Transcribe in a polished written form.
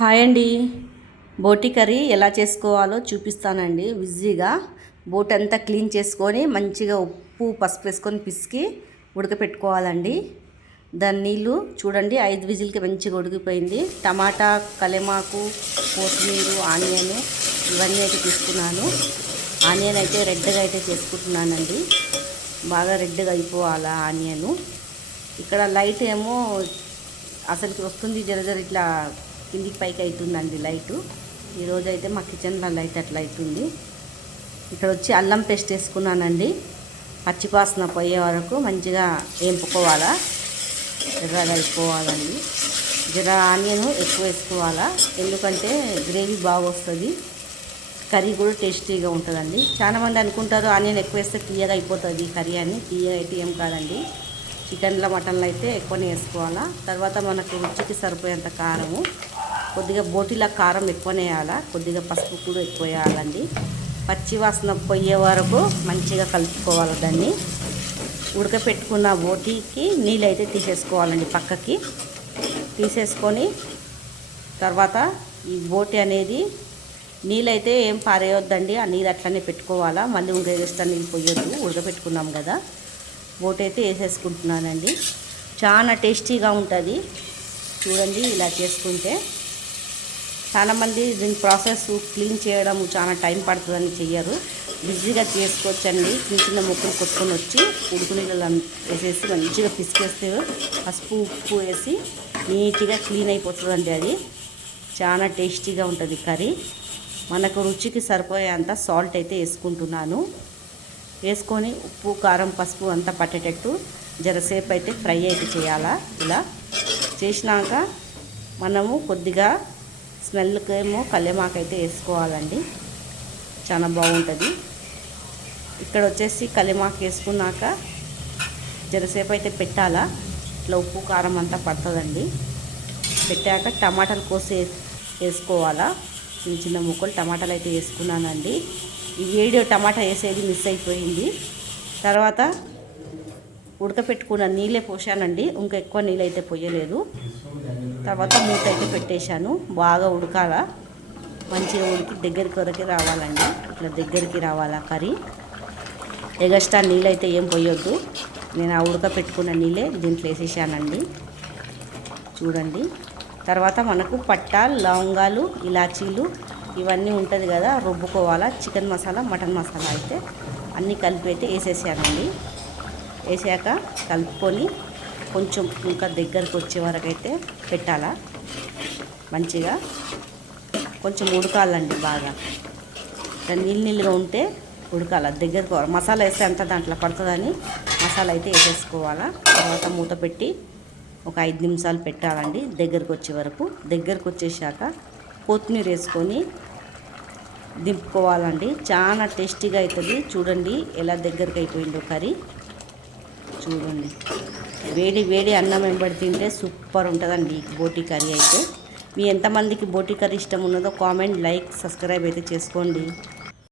Hi అండి. బోటి curry ఎలా చేసుకోవాలో చూపిస్తానండి. ఈజీగా బోటి అంతా క్లీన్ చేసుకొని మంచిగా ఉప్పు పసుపు వేసుకొని పిసికి ఉడకపెట్టుకోవాలండి. దాని నీళ్ళు చూడండి 5 విజిల్కి మంచిగా ఉడికిపోయింది. టమాటా, కలెమాకు, కొత్తిమీర, ఆనియన్ ఇవన్నీ అయితే తీసుకున్నాను. ఆనియన్ అయితే రెడ్గా అయితే చేసుకుంటున్నానండి. బాగా రెడ్గా అయిపోవాలా ఆనియను. ఇక్కడ లైట్ ఏమో అసలుకి వస్తుంది, జర ఇట్లా కిందికి పైకి అవుతుందండి లైటు. ఈరోజు అయితే మా కిచెన్లో లైట్ అట్లా అవుతుంది. ఇక్కడ వచ్చి అల్లం పేస్ట్ వేసుకున్నానండి. పచ్చివాసన పోయే వరకు మంచిగా వేపుకోవాలా, ఎర్రగా అయిపోవాలండి. జర ఆనియన్ ఎక్కువ వేసుకోవాలా, ఎందుకంటే గ్రేవీ బాగా వస్తుంది, కర్రీ కూడా టేస్టీగా ఉంటుందండి. చాలామంది అనుకుంటారు ఆనియన్ ఎక్కువ వేస్తే తీయగా అయిపోతుంది కర్రీ అని. తీయగా అయితే ఏం కాదండి. చికెన్లో మటన్లో అయితే ఎక్కువనే వేసుకోవాలా. తర్వాత మనకు రుచికి సరిపోయేంత కారము, కొద్దిగా బోటిలా కారం ఎక్కువనే వేయాలా, కొద్దిగా పసుపు కూడా ఎక్కువ వేయాలండి. పచ్చి వాసన పోయే వరకు మంచిగా కలుపుకోవాలి. దాన్ని ఉడకపెట్టుకున్న బోటికి నీళ్ళు అయితే తీసేసుకోవాలండి. పక్కకి తీసేసుకొని తర్వాత ఈ బోటి అనేది నీళ్ళైతే ఏం పారేయొద్దండి. ఆ నీళ్ళు అట్లనే పెట్టుకోవాలా. మళ్ళీ ఇంకేస్తా నీళ్ళు పోయొద్దు. ఉడకపెట్టుకున్నాం కదా. బోటి అయితే వేసేసుకుంటున్నానండి. చాలా టేస్టీగా ఉంటుంది చూడండి. ఇలా చేసుకుంటే చాలామంది దీని ప్రాసెస్ క్లీన్ చేయడం చాలా టైం పడుతుందని చెయ్యరు. బిజీగా చేసుకోవచ్చండి. చిన్న చిన్న ముక్కలు కొట్టుకొని వచ్చి ఉడుకు నీళ్ళు వేసేసి మంచిగా పిసికేస్తే పసుపు ఉప్పు వేసి నీట్గా క్లీన్ అయిపోతుందండి. అది చాలా టేస్టీగా ఉంటుంది కర్రీ. మనకు రుచికి సరిపోయేంత సాల్ట్ అయితే వేసుకుంటున్నాను. వేసుకొని ఉప్పు కారం పసుపు అంతా పట్టేటట్టు జరసేపు అయితే ఫ్రై అయితే చేయాలా. ఇలా చేసినాక మనము కొద్దిగా స్మెల్కి ఏమో కల్లేమాకు అయితే వేసుకోవాలండి. చాలా బాగుంటుంది. ఇక్కడ వచ్చేసి కల్లేమాకు వేసుకున్నాక జరసేపు అయితే పెట్టాలా. ఇట్లా ఉప్పు కారం అంతా పడుతుందండి. పెట్టాక టమాటాలు కోసి వేసుకోవాలా. చిన్న చిన్న ముక్కలు టమాటాలు అయితే వేసుకున్నానండి. ఈ వీడియో టమాటా వేసేది మిస్ అయిపోయింది. తర్వాత ఉడకపెట్టుకున్న నీళ్ళే పోసానండి. ఇంకా ఎక్కువ నీళ్ళు అయితే పోయలేదు. తర్వాత మూత అయితే పెట్టేశాను. బాగా ఉడకాల, మంచిగా ఉడికి దగ్గరికి వరకు రావాలండి. ఇట్లా దగ్గరికి రావాలా కర్రీ. ఎగస్ట్రా నీళ్ళు అయితే ఏం పోయొద్దు. నేను ఆ ఉడకపెట్టుకున్న నీళ్ళే దీంట్లో వేసేసానండి. చూడండి. తర్వాత మనకు పట్ట, లవంగాలు, ఇలాచీలు ఇవన్నీ ఉంటుంది కదా, రుబ్బుకోవాలా. చికెన్ మసాలా, మటన్ మసాలా అయితే అన్నీ కలిపి అయితే వేసేసానండి. వేసాక కలుపుకొని కొంచెం ఇంకా దగ్గరకు వచ్చే వరకు అయితే పెట్టాలా. మంచిగా కొంచెం ఉడకాలండి. బాగా నీళ్ళుగా ఉంటే ఉడకాల. దగ్గరకు మసాలా వేస్తే అంతా దాంట్లో పడుతుందని మసాలా అయితే వేసేసుకోవాలా. తర్వాత మూత పెట్టి ఒక 5 నిమిషాలు పెట్టాలండి దగ్గరకు వచ్చే వరకు. దగ్గరకు వచ్చేసాక కొత్తిమీర వేసుకొని దింపుకోవాలండి. చాలా టేస్టీగా అవుతుంది. చూడండి ఎలా దగ్గరకు అయిపోయిందో కర్రీ. చూడండి, వేడి వేడి అన్నం వెంబడి తింటే సూపర్ ఉంటుందండి బోటి కర్రీ అయితే. మీ ఎంతమందికి బోటి కర్రీ ఇష్టం ఉన్నదో కామెంట్, లైక్, సబ్స్క్రైబ్ అయితే చేసుకోండి.